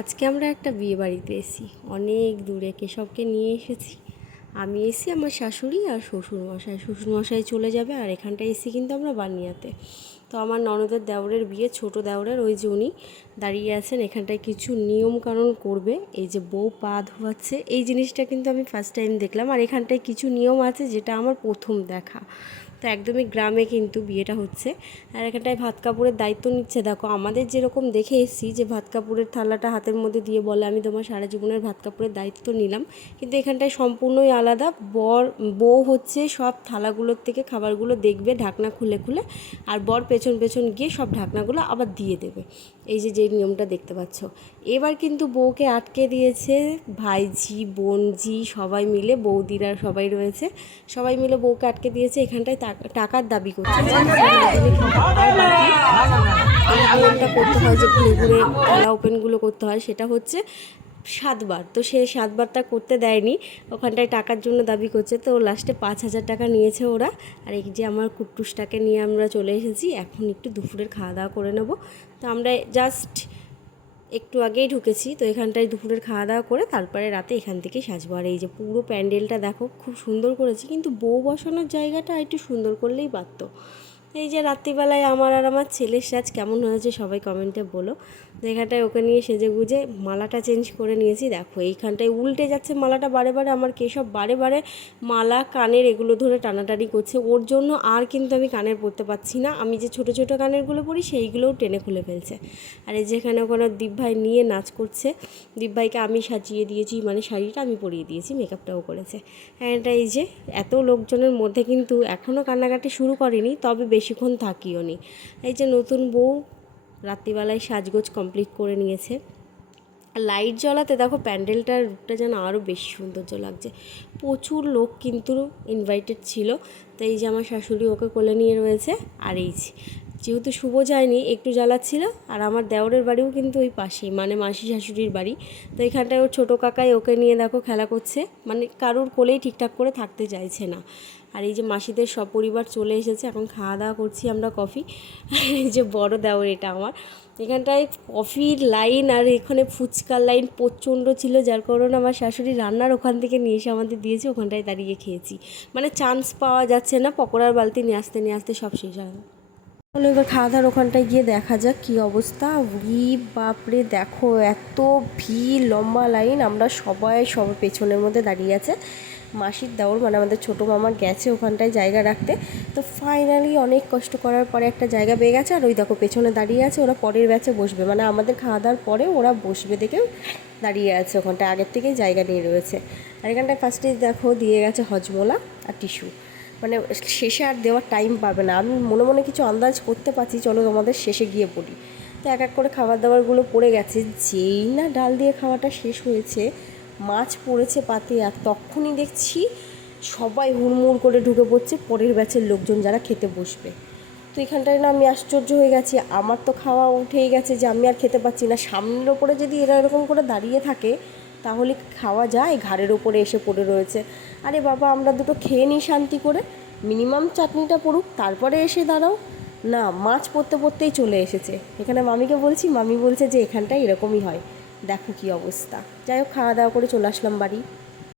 আজকে আমরা একটা বিয়ে বাড়িতে এসেছি, অনেক দূরে। কেশবকে নিয়ে এসেছি। আমি এসেছি, আমার শাশুড়ি আর শ্বশুরমশাই। শ্বশুরমশাই চলে যাবে, আর এখানটায় এসেছি কিন্তু আমরা বানিয়াতে। তো আমার ননদের দেওরের বিয়ে, ছোট দেওরের, ওই যে উনি দাঁড়িয়ে আছেন। এখানটায় কিছু নিয়মকানুন করবে। এই যে বউ পা ধোয়াচ্ছে, এই জিনিসটা কিন্তু আমি ফার্স্ট টাইম দেখলাম। আর এখানটায় কিছু নিয়ম আছে যেটা আমার প্রথম দেখা। তো একদমই গ্রামে কিন্তু বিয়েটা হচ্ছে। আর এখানটায় ভাত কাপড়ের দায়িত্ব নিচ্ছে। দেখো, আমাদের যেরকম দেখে এসেছি যে ভাত কাপড়ের থালাটা হাতের মধ্যে দিয়ে বলে আমি তোমার সারা জীবনের ভাত কাপড়ের দায়িত্ব নিলাম, কিন্তু এখানটায় সম্পূর্ণই আলাদা। বউ হচ্ছে সব থালাগুলোর থেকে খাবারগুলো দেখবে ঢাকনা খুলে খুলে, আর বর পেছন পেছন গিয়ে সব ঢাকনাগুলো আবার দিয়ে দেবে। এই যে নিয়মটা দেখতে পাচ্ছ। এবার কিন্তু বউকে আটকে দিয়েছে ভাইঝি, বোনঝি সবাই মিলে, বৌদিরা সবাই রয়েছে, সবাই মিলে বউকে আটকে দিয়েছে। এখানটায় টাকার দাবি করছে। এই নিয়মটা করতে হয় যে ঘুরে ঘুরে থালা ওপেনগুলো করতে হয়, সেটা হচ্ছে 7বার। তো সে 7বারটা করতে দেয়নি, ওখানটায় টাকার জন্য দাবি করছে। তো লাস্টে 5,000 টাকা নিয়েছে ওরা। আর এই যে আমার কুট্টুসটাকে নিয়ে আমরা চলে এসেছি। এখন একটু দুপুরের খাওয়া দাওয়া করে নেব। তো আমরা জাস্ট একটু আগেই ঢুকেছি। তো এখানটায় দুপুরের খাওয়া দাওয়া করে তারপরে রাতে এখান থেকেই সাজবো। আর এই যে পুরো প্যান্ডেলটা দেখো, খুব সুন্দর করেছি, কিন্তু বউ বসানোর জায়গাটা একটু সুন্দর করলেই পারতো। এই যে রাত্রিবেলায় আমার আর আমার ছেলের সাজ কেমন হয়েছে সবাই কমেন্টে বলো। এখানটায় ওকে নিয়ে সেজে গুজে মালাটা চেঞ্জ করে নিয়েছি। দেখো এইখানটায় উল্টে যাচ্ছে মালাটা বারে বারে। আমার কেশব বারে বারে মালা কানের এগুলো ধরে টানাটানি করছে, ওর জন্য আর কিন্তু আমি কানের পরতে পারছি না। আমি যে ছোটো ছোটো কানেরগুলো পরি সেইগুলোও টেনে খুলে ফেলছে। আর এই যেখানে ওখানে দীপ ভাই নিয়ে নাচ করছে। দীপ ভাইকে আমি সাজিয়ে দিয়েছি, মানে শাড়িটা আমি পরিয়ে দিয়েছি, মেকআপটাও করেছে। হ্যাঁ, এটা এই যে এত লোকজনের মধ্যে কিন্তু এখনও কান্নাকাটি শুরু করেনি, তবে বেশিক্ষণ থাকিও নি। এই যে নতুন বউ রাত্রিবেলায় সাজগোজ কমপ্লিট করে নিয়েছে। লাইট জ্বলাতে দেখো প্যান্ডেলটার রূপটা যেন আরও বেশি সৌন্দর্য লাগছে। প্রচুর লোক কিন্তু ইনভাইটেড ছিল। তো এই যে আমার শাশুড়ি ওকে কোলে নিয়ে রয়েছে। আর এই যেহেতু শুভ যায়নি, একটু জ্বালাচ্ছিল। আর আমার দেওরের বাড়িও কিন্তু ওই পাশেই, মানে মাসি শাশুড়ির বাড়ি। তো এখানটায় ওর ছোটো কাকাই ওকে নিয়ে দেখো খেলা করছে, মানে কারুর কোলেই ঠিকঠাক করে থাকতে চাইছে না। আর এই যে মাসিদের সপরিবার চলে এসেছে, এখন খাওয়া দাওয়া করছি আমরা কফি। এই যে বড় দেওর, এটা আমার। এখানটায় কফির লাইন আর এখানে ফুচকার লাইন প্রচণ্ড ছিল, যার কারণে আমার শাশুড়ি রান্নার ওখান থেকে নিয়ে এসে আমাদের দিয়েছে, ওখানটায় দাঁড়িয়ে খেয়েছি। মানে চান্স পাওয়া যাচ্ছে না, পকোড়ার বালতি নিয়ে আসতে সব শেষ হয়। তাহলে এবার খাওয়া দাওয়ার ওখানটায় গিয়ে দেখা যাক কী অবস্থা। বাপরে দেখো, এত ভিড়, লম্বা লাইন। আমরা সবাই পেছনের মধ্যে দাঁড়িয়ে আছে। মাসির দেওর মানে আমাদের ছোটো মামা গেছে ওখানটায় জায়গা রাখতে। তো ফাইনালি অনেক কষ্ট করার পরে একটা জায়গা পেয়ে গেছে। আর ওই দেখো পেছনে দাঁড়িয়ে আছে, ওরা পরের ব্যাচে বসবে, মানে আমাদের খাওয়া দাওয়ার পরে ওরা বসবে দেখে দাঁড়িয়ে আছে ওখানটায়, আগের থেকেই জায়গা নিয়ে রয়েছে। আর এখানটায় ফার্স্টে দেখো দিয়ে গেছে হজমোলা আর টিস্যু, মানে শেষে আর দেওয়ার টাইম পাবে না। আমি মনে মনে কিছু আন্দাজ করতে পারছি, চলো আমাদের শেষে গিয়ে পড়ি। তো এক এক করে খাবার দাবারগুলো পড়ে গেছে। যেই না ডাল দিয়ে খাওয়াটা শেষ হয়েছে, মাছ পড়েছে পাতে, আর তখনই দেখছি সবাই হুড়মুড় করে ঢুকে পড়ছে পরের ব্যাচের লোকজন যারা খেতে বসবে। তো এখানটায় না আমি আশ্চর্য হয়ে গেছি। আমার তো খাওয়া উঠেই গেছে যে আমি আর খেতে পাচ্ছি না। সামনের ওপরে যদি এরা এরকম করে দাঁড়িয়ে থাকে তাহলে খাওয়া যায়? ঘাড়ের ওপরে এসে পড়ে রয়েছে। আরে বাবা, আমরা দুটো খেয়ে নিই শান্তি করে, মিনিমাম চাটনিটা পড়ুক, তারপরে এসে দাঁড়াও। না, মাছ পড়তে পড়তেই চলে এসেছে। এখানে মামিকে বলছি, মামি বলছে যে এখানটায় এরকমই হয়। দেখো কী অবস্থা। যাই হোক, খাওয়া দাওয়া করে চলে আসলাম বাড়ি।